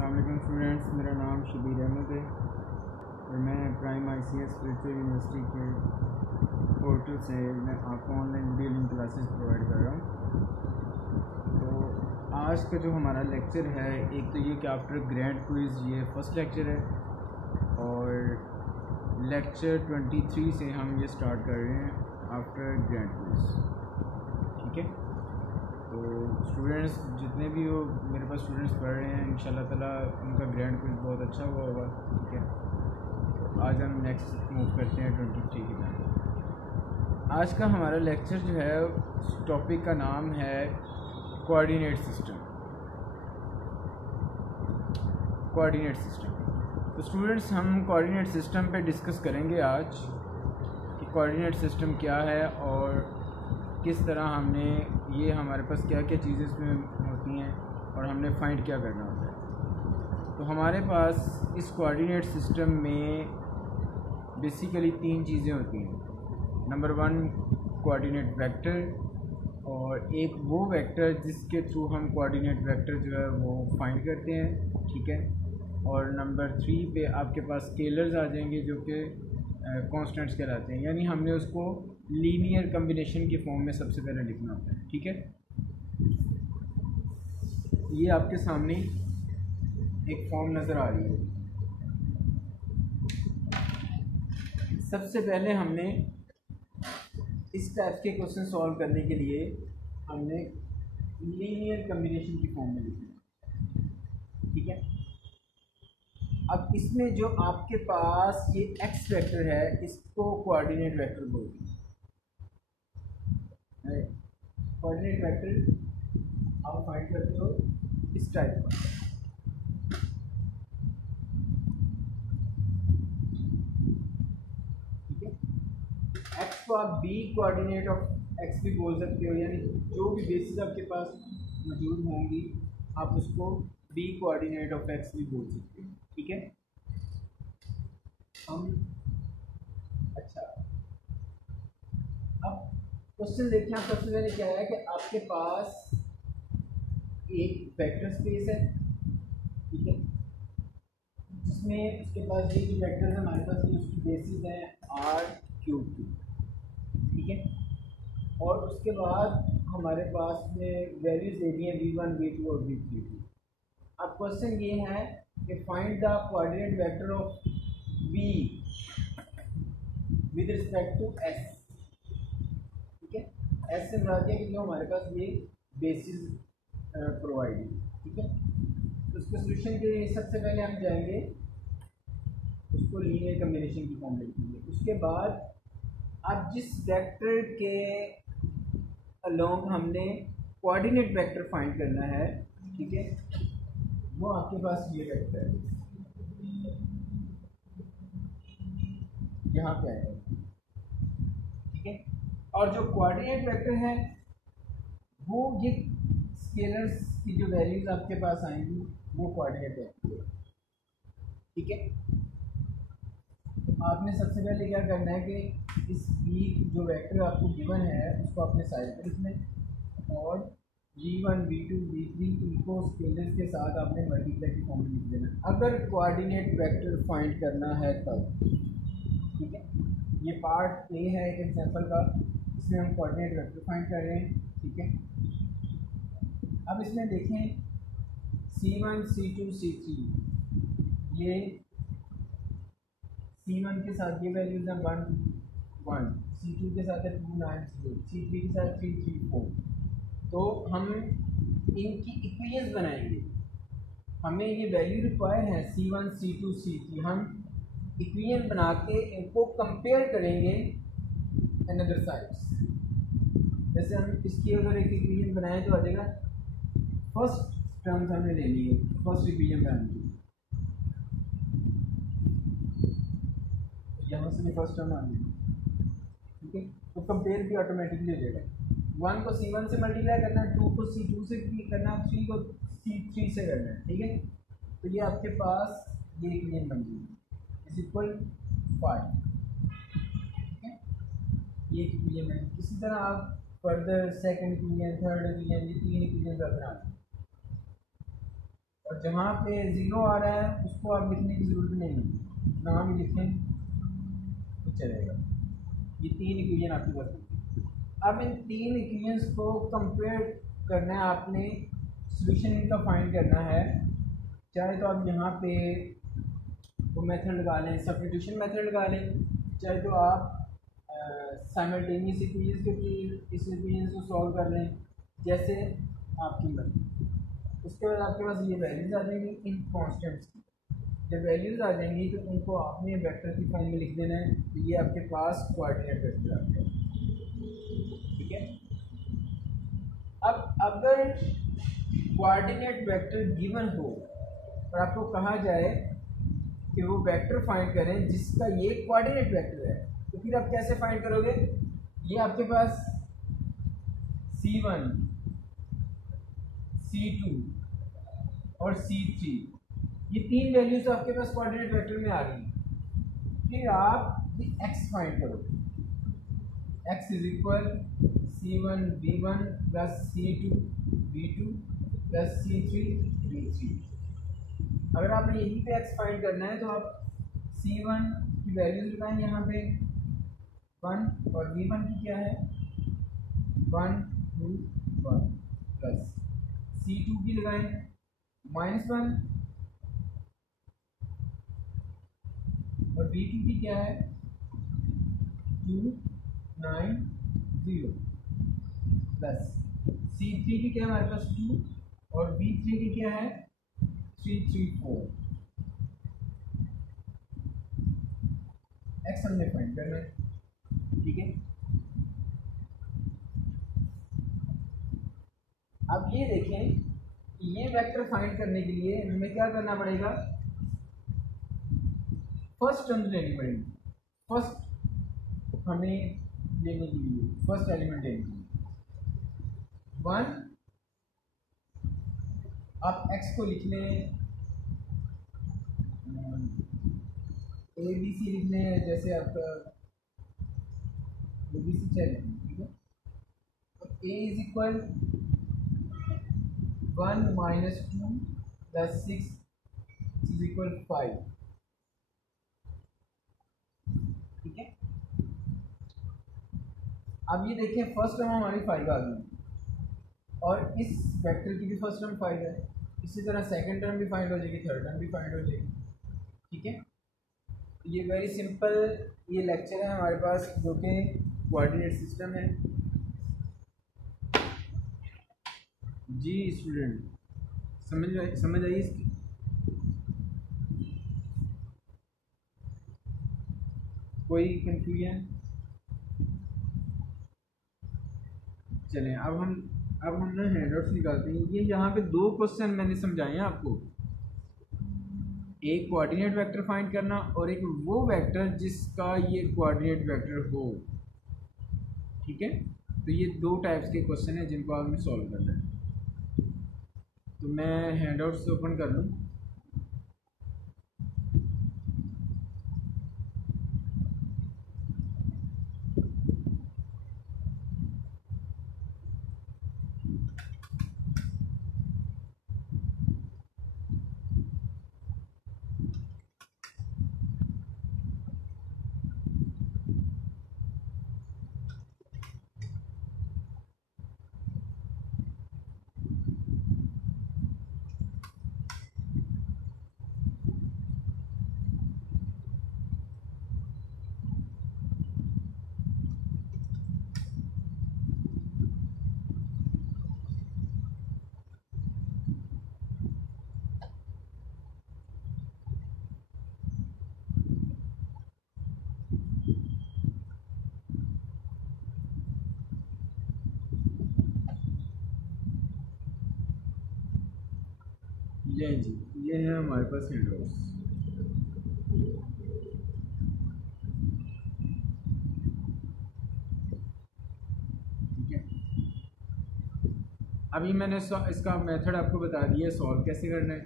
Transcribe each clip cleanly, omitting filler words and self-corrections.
अस्सलाम वालेकुम स्टूडेंट्स, मेरा नाम शबीर अहमद है और मैं प्राइम ICS स्पिरिचुअल यूनिवर्सिटी के पोर्टल से मैं आपको online video link classes provide कर रहा हूँ। तो आज का जो हमारा लेक्चर है, एक तो ये कि आफ्टर ग्रैंड क्विज़ ये फर्स्ट लेक्चर है और लेक्चर 23 से हम ये स्टार्ट कर रहे हैं आफ्टर ग्रैंड क्विज़। ठीक है, तो स्टूडेंट्स जितने भी हो मेरे पास स्टूडेंट्स पढ़ रहे हैं, इंशाल्लाह ताला उनका ग्रैंड क्विज़ बहुत अच्छा हुआ होगा। ठीक है, तो आज हम नेक्स्ट मूव करते हैं 23 की तरफ। आज का हमारा लेक्चर जो है, टॉपिक का नाम है कोऑर्डिनेट सिस्टम। कोऑर्डिनेट सिस्टम, तो स्टूडेंट्स हम कोऑर्डिनेट सिस्टम पे डिस्कस करेंगे आज कि कोऑर्डिनेट सिस्टम क्या है और किस तरह हमने ये हमारे पास क्या क्या चीज़ें इसमें होती हैं और हमने फाइंड क्या करना होता है। तो हमारे पास इस कोऑर्डिनेट सिस्टम में बेसिकली 3 चीज़ें होती हैं। नंबर 1 कोऑर्डिनेट वेक्टर, और एक वो वेक्टर जिसके थ्रू हम कोऑर्डिनेट वेक्टर जो है वो फाइंड करते हैं। ठीक है, और नंबर 3 पे आपके पास स्केलर्स आ जाएंगे जो कि कॉन्स्टेंट्स कहलाते हैं, यानी हमने उसको लीनियर कम्बिनेशन की फॉर्म में सबसे पहले लिखना होता है। ठीक है, ये आपके सामने एक फॉर्म नज़र आ रही है। सबसे पहले हमने इस टाइप के क्वेश्चन सॉल्व करने के लिए हमने लीनियर कम्बिनेशन की फॉर्म में लिखना। ठीक है, अब इसमें जो आपके पास ये x वेक्टर है, इसको कोऑर्डिनेट वेक्टर बोलते हैं। कोऑर्डिनेट वेक्टर आप फाइंड करते हो इस टाइप का। ठीक है, x को आप b कोऑर्डिनेट ऑफ x भी बोल सकते हो, यानी जो भी बेसिस आपके पास मौजूद होंगी आप उसको b कोऑर्डिनेट ऑफ x भी बोल सकते हो। ठीक है, हम अच्छा अब क्वेश्चन देखिए। आप सबसे पहले क्या है कि आपके पास एक वेक्टर स्पेस है। ठीक है, जिसमें उसके पास ये जो वेक्टर है हमारे पास ये उसकी बेसिस है r³ की। ठीक है, और उसके बाद हमारे पास में वैल्यूज दे दी हैं v1 v2 और v3। अब क्वेश्चन ये है कि find the coordinate vector of v with respect to s। ठीक है, s से मुराद है कि जो हमारे पास ये बेसिस प्रोवाइड है। ठीक है, तो उसके सोल्यूशन के लिए सबसे पहले हम जाएंगे उसको लीनियर कम्बिनेशन की फॉर्म में लिखेंगे। उसके बाद अब जिस वेक्टर के अलोंग हमने कोऑर्डिनेट वेक्टर फाइंड करना है, ठीक है, वो आपके पास ये वेक्टर है, यहाँ पे आएगा। ठीक है, और जो कोऑर्डिनेट वेक्टर है वो ये स्केलर्स की जो वैल्यूज आपके पास आएंगी वो कोऑर्डिनेट वेक्टर है। ठीक है, आपने सबसे पहले क्या करना है कि इस b जो वेक्टर आपको गिवन है उसको अपने साइड पर लिखना है, और v1 v2 v3 इनको स्केलर्स के साथ आपने मल्टीप्लाई की फॉर्म में लिख देना अगर कोऑर्डिनेट वेक्टर फाइंड करना है तब। ठीक है, ये पार्ट ए है एक एग्जांपल का, इसमें हम कोऑर्डिनेट वेक्टर फाइंड कर रहे हैं। ठीक है, अब इसमें देखें c1 c2 c3, ये c1 के साथ ये वैल्यूज हैं 1 1, c2 के साथ है 2 9 0, c3 के साथ 3 3 4। तो हम इनकी इक्वेशंस बनाएंगे। हमें ये वैल्यू रिक्वायर है c1 c2 c3, हम इक्वेशन बना के इनको कंपेयर करेंगे अनदर साइड्स। जैसे हम इसकी अगर एक इक्वेशन बनाएं तो आ जाएगा, फर्स्ट टर्म्स हमने लेनी है, फर्स्ट इक्वेशन बनानी है, यहाँ से भी फर्स्ट टर्म आ जाएगी। ठीक है, तो कंपेयर भी ऑटोमेटिकली हो जाएगा। 1 को c1 से मल्टीप्लाई करना है, 2 को c2 से करना है, 3 को c3 से करना है। ठीक है, तो ये आपके पास ये इक्वेशन बन जाएगी इज इक्वल 5। ठीक है, ये इक्वेशन है। इसी तरह आप further second equation, third equation, ये 3 इक्वेशन बना लें। और जहाँ पे 0 आ रहा है उसको आप लिखने की ज़रूरत नहीं है, नाम ही लिखें तो चलेगा। ये 3 इक्वेशन आपके पास होगी। अब इन 3 इक्वेशंस को कंपेयर करना है आपने, सोल्यूशन इनका फाइंड करना है। चाहे तो आप यहाँ पे वो मेथड लगा लें, सब्स्टिट्यूशन मेथड लगा लें, चाहे तो आप साइमल्टेनियस इक्वेशंस के थ्रू इस इक्वेशंस को सॉल्व कर लें, जैसे आपकी मर्जी। उसके बाद आपके पास ये वैल्यूज आ जाएंगी इन कॉन्स्टेंट्स की। जब वैल्यूज आ जाएंगी तो उनको आपने वेक्टर की फॉर्म में लिख देना है, तो ये आपके पास कोऑर्डिनेट वेक्टर आ गया। ठीक है। अब अगर कोऑर्डिनेट वेक्टर गिवन हो और आपको कहा जाए कि वो वेक्टर फाइंड करें जिसका ये कोऑर्डिनेट वेक्टर है, तो फिर आप कैसे फाइंड करोगे? ये आपके पास C1, C2 और C3, ये 3 वैल्यूज आपके पास कोऑर्डिनेट वेक्टर में आ रही हैं। फिर आप ये x फाइंड करोगे। x is equal C1 V1 plus C2 V2 plus C3 V3। अगर आपने यहीं पे x फाइंड करना है तो आप C1 की वैल्यूज लगाएं यहाँ पे 1, और V1 की क्या है 1 2 1, प्लस C2 की लगाएं -1, और V2 की क्या है 2 9 0, प्लस C3 की क्या है हमारे पास 2, और V3 की क्या है 3 3 4। x हमने फाइंड करना है। ठीक है। अब ये देखें कि ये वेक्टर फाइंड करने के लिए हमें क्या करना पड़ेगा, फर्स्ट टर्म लेनी पड़ेगी। फर्स्ट हमें लेने के लिए फर्स्ट एलिमेंट लेने के लिए 1, आप x को लिख लें ABC लिख लें, जैसे आपका ABC चले। ठीक है। तो a is equal 1 minus 2 plus 6 is equal 5। ठीक है। अब ये देखें फर्स्ट टर्म हमारी 5 आ गई, और इस वेक्टर की भी फर्स्ट टर्म 5 है। इसी तरह सेकंड टर्म भी फाइंड हो जाएगी, थर्ड टर्म भी फाइंड हो जाएगी। ठीक है। ये वेरी सिंपल ये लेक्चर है हमारे पास जो कि कोऑर्डिनेट सिस्टम है। जी स्टूडेंट, समझ आई इसकी? कोई कंफ्यूजन? चलें अब हम ना हैंडआउट्स निकालते हैं। ये यहाँ पे 2 क्वेश्चन मैंने समझाए हैं आपको, एक कोऑर्डिनेट वेक्टर फाइंड करना और एक वो वेक्टर जिसका ये कोऑर्डिनेट वेक्टर हो। ठीक है। तो ये 2 टाइप्स के क्वेश्चन हैं जिनको आपने सॉल्व करना है। तो मैं हैंडआउट्स ओपन कर लूँ। ये जी, ये है हमारे पास हैंडआउट्स। ठीक है। अभी मैंने इसका मेथड आपको बता दिया सॉल्व कैसे करना है।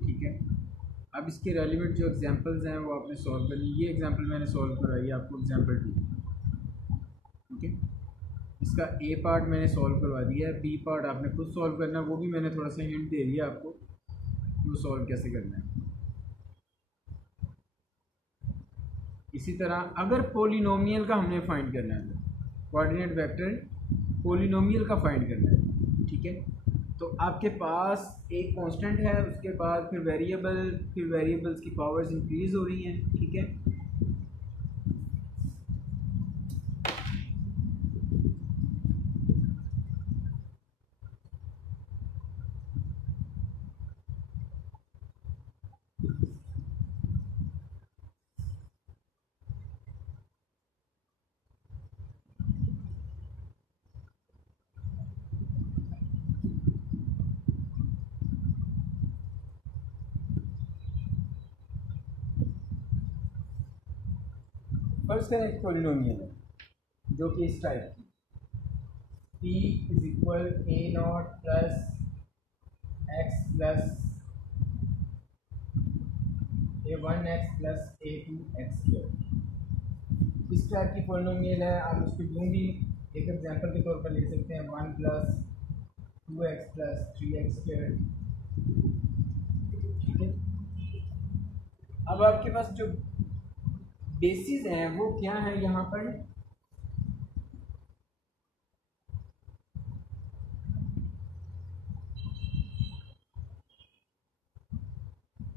ठीक है। अब इसके रेलिवेंट जो एग्जांपल्स हैं वो आपने सॉल्व करनी। ये एग्जांपल मैंने सॉल्व कराई है आपको, एग्जांपल 2। ठीक है। इसका ए पार्ट मैंने सॉल्व करवा दिया है, बी पार्ट आपने खुद सॉल्व करना है, वो भी मैंने थोड़ा सा हिंट दे दिया आपको। वो सॉल्व कैसे करना है। इसी तरह अगर पोलिनोमियल का हमने फाइंड करना है, कोऑर्डिनेट वेक्टर पोलिनोमियल का फाइंड करना है, ठीक है। तो आपके पास एक कांस्टेंट है, उसके बाद फिर वेरिएबल्स की पावर्स इंक्रीज हो रही हैं, ठीक है। फर्स्ट करें एक पोलिनोमियल है जो कि इस टाइप की p is equal a nought plus x plus a1x plus a2x square, इस टाइप की पोलिनोमियल है। आप उसको यूँ भी एक एग्जांपल के तौर पर ले सकते हैं 1 plus 2x plus 3x square, ठीक है। अब आपके पास जो बेसिस हैं वो क्या है यहाँ पर,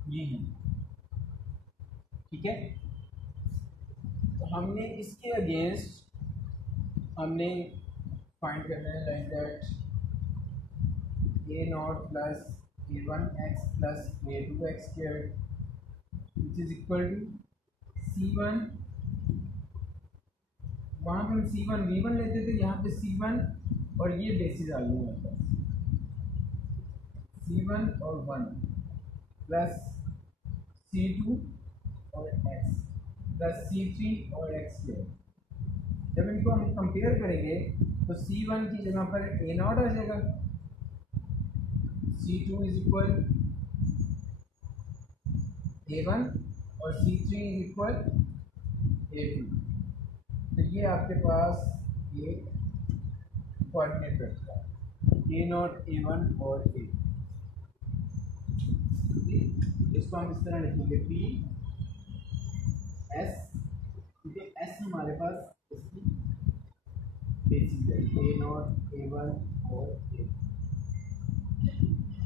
ये है, ठीक है। तो हमने इसके अगेंस्ट हमने फाइंड करना है like that a nought plus a1x plus a2x square which is equal to C1, वहाँ पे हम C1 V1 लेते थे, यहाँ पे C1 और ये बेसिस आ गई हमारे पास C1 और 1 प्लस C2 और x प्लस C3 और x स्क्वायर। जब इनको हम कंपेयर करेंगे तो C1 की जगह पर a नॉट आ जाएगा, C2 इज इक्वल a1 और C3 इज इक्वल a2। तो ये आपके पास एक कोऑर्डिनेट वेक्टर है a नॉट a1 और a, इसको हम इस तरह लिखेंगे p s, क्योंकि s हमारे पास इसकी बेसिस है a नॉट a1 और a,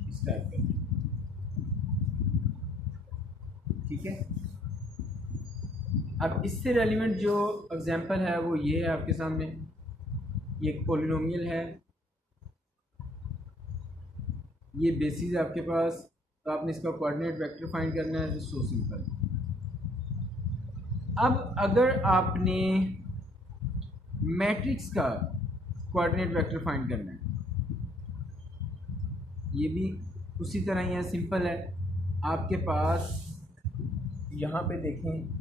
इस टाइप का, ठीक है। अब इससे रेलिवेंट जो एग्जांपल है वो ये है आपके सामने, ये एक पोलिनोमियल है, ये बेसिस है आपके पास, तो आपने इसका कोऑर्डिनेट वेक्टर फाइंड करना है, सो सिंपल। अब अगर आपने मैट्रिक्स का कोऑर्डिनेट वेक्टर फाइंड करना है, ये भी उसी तरह ही है, सिंपल है। आपके पास यहाँ पे देखें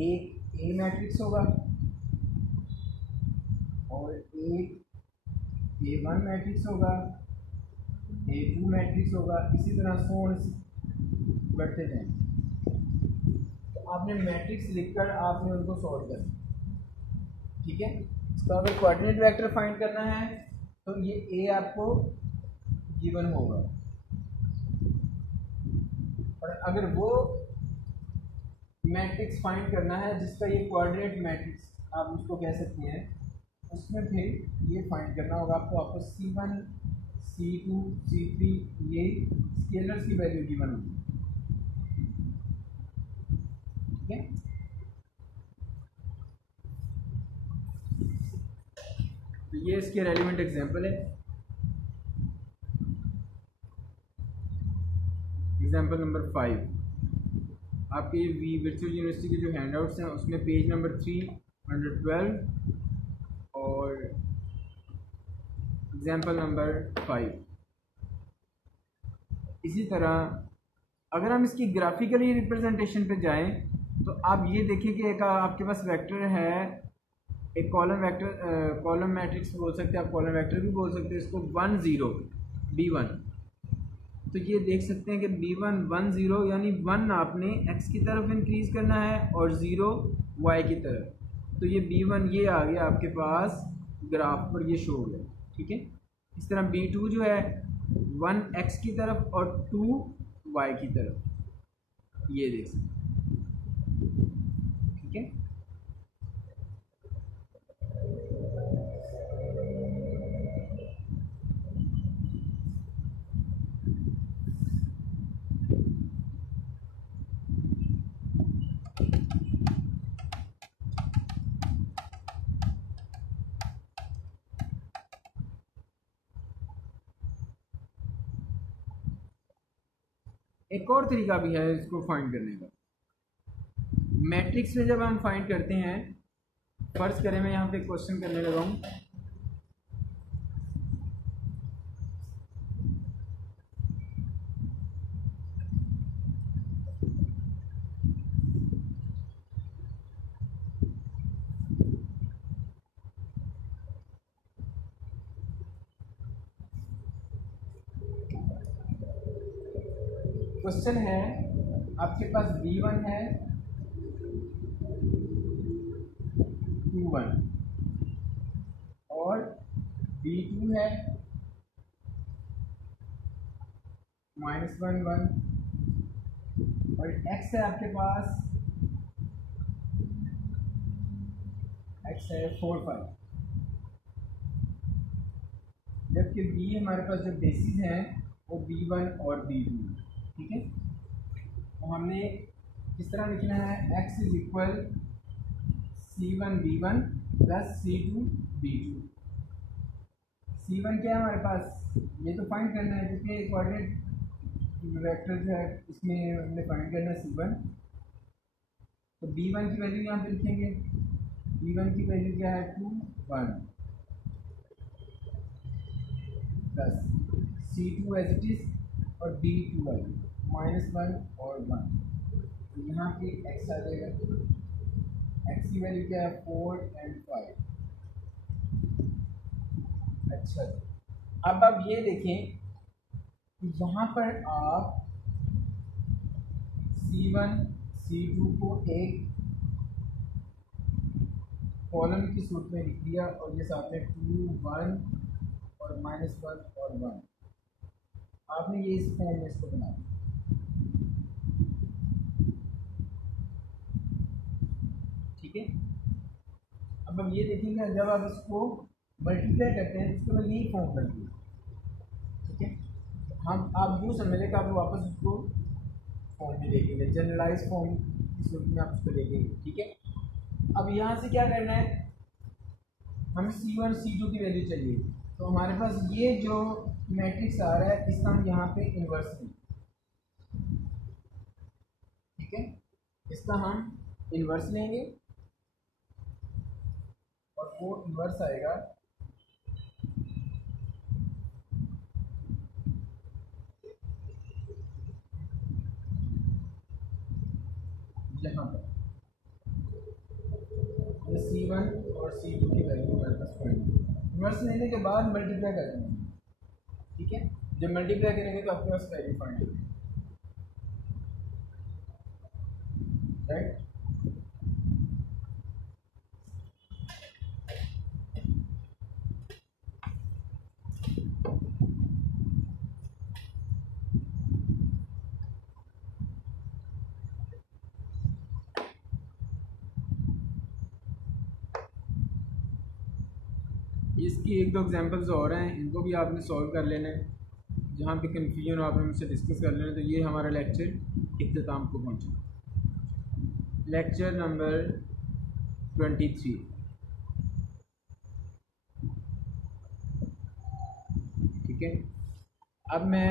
एक ए मैट्रिक्स होगा और एक A1 मैट्रिक्स होगा, A2 मैट्रिक्स होगा, इसी तरह सोन बढ़ते जाएंगे। तो आपने मैट्रिक्स लिखकर आपने उनको सॉल्व करना, ठीक है। तो अगर कोऑर्डिनेट वेक्टर फाइंड करना है तो ये A आपको गिवन होगा, और अगर वो मैट्रिक्स फाइंड करना है जिसका ये कोऑर्डिनेट मैट्रिक्स आप उसको कह सकते हैं, उसमें फिर ये फाइंड करना होगा आपको C1 C2 C3 ये स्केलर्स की वैल्यू गिवन होगी, ठीक है। तो ये इसके रेलिवेंट एग्जांपल है। एग्जांपल नंबर 5 आपके वी वर्चुअल यूनिवर्सिटी के जो हैंडआउट्स हैं उसमें पेज नंबर 312 और एग्जांपल नंबर 5। इसी तरह अगर हम इसकी ग्राफिकली रिप्रेजेंटेशन पे जाएं तो आप ये देखिए कि एक आपके पास वेक्टर है, एक कॉलम वेक्टर, कॉलम मैट्रिक्स बोल सकते हैं आप, कॉलम वेक्टर भी बोल सकते हैं इसको, 1 0 B1। तो ये देख सकते हैं कि B1 1 0 यानी 1 आपने x की तरफ इंक्रीज़ करना है और 0 y की तरफ। तो ये B1 ये आ गया आपके पास ग्राफ पर, ये शो हो गया, ठीक है। इस तरह B2 जो है 1x की तरफ और 2y की तरफ, ये देख सकते, ठीक है। एक और तरीका भी है इसको फाइंड करने का। मैट्रिक्स में जब हम फाइंड करते हैं, फर्ज करें मैं यहाँ पे क्वेश्चन करने लगा हूँ, क्वेश्चन है आपके पास B1 है 2 1 और B2 है -1 1 और x है आपके पास, x है 4 5, जबकि B हमारे पास जो बेसिस हैं वो B1 और B2, ठीक है। तो हमने किस तरह लिखना है, x is equal C1 B1 plus C2 B2। C1 क्या है हमारे पास, ये तो फाइंड करना है क्योंकि कोऑर्डिनेट वेक्टर जो है इसमें हमने फाइंड करना है C1। तो B1 की वैल्यू यहाँ पे लिखेंगे, B1 की वैल्यू क्या है 2 1 plus C2 as it is और B2 -1 और 1, तो यहाँ पे x आ जाएगा, x की वैल्यू क्या है 4 और 5। अच्छा, अब आप ये देखें कि यहाँ पर आप C1 C2 को एक कॉलम की सूरत में लिख दिया और ये साथ में 2 1 और -1 और 1, आपने ये इस फॉर्म में इसको बना दिया, ठीक है। अब हम ये देखेंगे जब आप इसको मल्टीप्लाई करते हैं तो उसके बाद यही फॉर्म बनती है, ठीक है। हम आप यूँ समझ लें कि आप वापस उसको फॉर्म में लेंगे, जनरलाइज फॉर्म की सूरत में आप उसको लेंगे, ठीक है। अब यहाँ से क्या करना है, हमें C1 C2 की वैल्यू चाहिए, तो हमारे पास ये जो मैट्रिक्स आ रहा है इसका हम यहाँ पे इन्वर्स लें, ठीक है। इसका हम इन्वर्स लेंगे और वो इन्वर्स आएगा यहाँ पर, C1 और C2 की वैल्यू हमारे पास फाइंड, इन्वर्स लेने के बाद मल्टीप्लाई कर देंगे, ठीक है। जब मल्टीप्लाई करेंगे तो आपके पास वैल्यू फाइंड होगी, राइट। इसकी एक दो एग्जांपल्स और हैं, इनको भी आपने सॉल्व कर लेना है, जहाँ पे कन्फ्यूजन हो आपने मुझसे डिस्कस कर लेना है। तो ये हमारा लेक्चर इख्तिताम को पहुँचा, लेक्चर नंबर 23, ठीक है। अब मैं